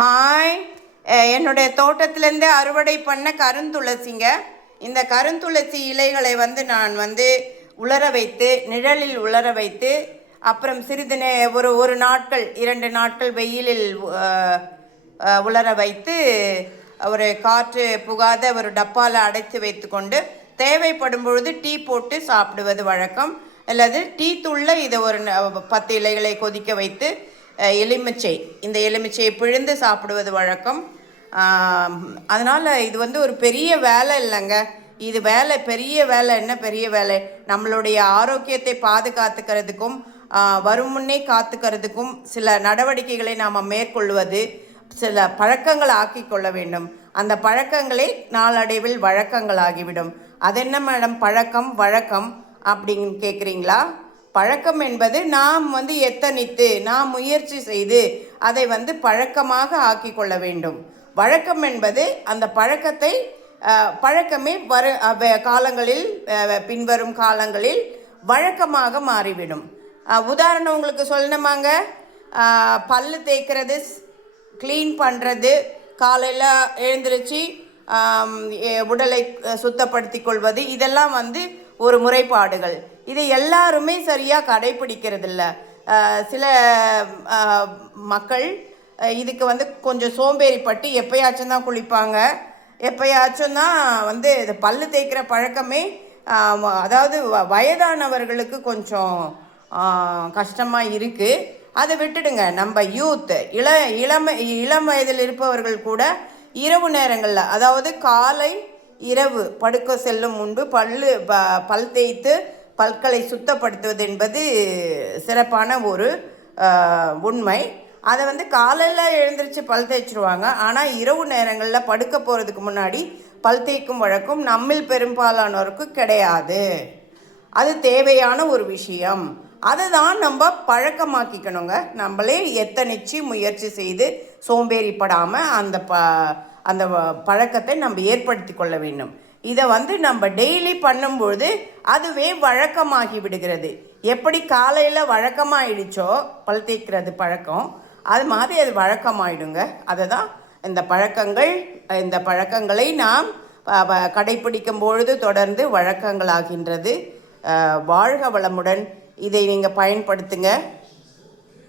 Hi, என்னுடைய தோட்டத்திலேருந்து அறுவடை பண்ண கருந்துளசிங்க. இந்த கருந்துளசி இலைகளை நான் உலர வைத்து, நிழலில் உலர வைத்து, அப்புறம் சிறிது ஒரு நாட்கள் 2 நாட்கள் வெயிலில் உலர வைத்து, ஒரு காற்று புகாத ஒரு டப்பாவில் அடைத்து வைத்து கொண்டு தேவைப்படும் பொழுது டீ போட்டு சாப்பிடுவது வழக்கம். அல்லது டீ தூளில் இதை ஒரு 10 இலைகளை கொதிக்க வைத்து எலுமிச்சை, இந்த எலுமிச்சையை பிழிந்து சாப்பிடுவது வழக்கம். அதனால் இது ஒரு பெரிய வேலை இல்லைங்க. இது பெரிய வேலை. என்ன பெரிய வேலை? நம்மளுடைய ஆரோக்கியத்தை பாதுகாத்துக்கிறதுக்கும் வரும் முன்னே காத்துக்கிறதுக்கும் சில நடவடிக்கைகளை நாம் மேற்கொள்வது, சில பழக்கங்கள் ஆக்கி கொள்ள வேண்டும். அந்த பழக்கங்களே நாளடைவில் வழக்கங்களாகிவிடும். அது என்ன மேடம் பழக்கம் வழக்கம் அப்படின்னு கேட்குறீங்களா? பழக்கம் என்பது நாம் எத்தனித்து, நாம் முயற்சி செய்து அதை பழக்கமாக ஆக்கி கொள்ள வேண்டும். வழக்கம் என்பது அந்த பழக்கமே காலங்களில், பின்வரும் காலங்களில் வழக்கமாக மாறிவிடும். உதாரணம் உங்களுக்கு சொல்லணுமாங்க, பல்லு தேய்க்கிறது, க்ளீன் பண்ணுறது, காலையில் எழுந்திரிச்சு உடலை சுத்தப்படுத்தி கொள்வது, இதெல்லாம் ஒரு முறைப்பாடுகள். இதை எல்லாருமே சரியாக கடைப்பிடிக்கிறதில்ல. சில மக்கள் இதுக்கு கொஞ்சம் சோம்பேறிப்பட்டு எப்பயாச்சும் தான் குளிப்பாங்க, எப்பயாச்சும் தான் இது பல்லு தேய்க்கிற பழக்கமே. அதாவது வயதானவர்களுக்கு கொஞ்சம் கஷ்டமாக இருக்குது. அதை விட்டுடுங்க. நம்ம யூத், இளம் வயதில் இருப்பவர்கள் கூட இரவு நேரங்களில், அதாவது காலை இரவு படுக்க செல்லும் முன்பு பல் தேய்த்து பற்களை சுத்தப்படுத்துவது என்பது சிறப்பான ஒரு உண்மை. அதை காலையில் எழுந்திரிச்சு பல் தேய்ச்சிருவாங்க. ஆனால் இரவு நேரங்களில் படுக்க போகிறதுக்கு முன்னாடி பல் தேய்க்கும் வழக்கம் நம்மில் பெரும்பாலானோருக்கு கிடையாது. அது தேவையான ஒரு விஷயம். அதை தான் நம்ம பழக்கமாக்கிக்கணுங்க. நம்மளே எத்தனிச்சு முயற்சி செய்து சோம்பேறிப்படாமல் அந்த பழக்கத்தை நம்ம ஏற்படுத்தி கொள்ள வேண்டும். இதை நம்ம டெய்லி பண்ணும்பொழுது அதுவே வழக்கமாகி விடுகிறது. எப்படி காலையில் வழக்கமாகிடுச்சோ பல் தேய்க்கிறது பழக்கம், அது மாதிரி அது வழக்கமாயிடுங்க. அதை தான் இந்த பழக்கங்களை நாம் கடைப்பிடிக்கும் பொழுது தொடர்ந்து வழக்கங்களாகின்றது. வாழ்க வளமுடன். இதை நீங்கள் பயன்படுத்துங்க.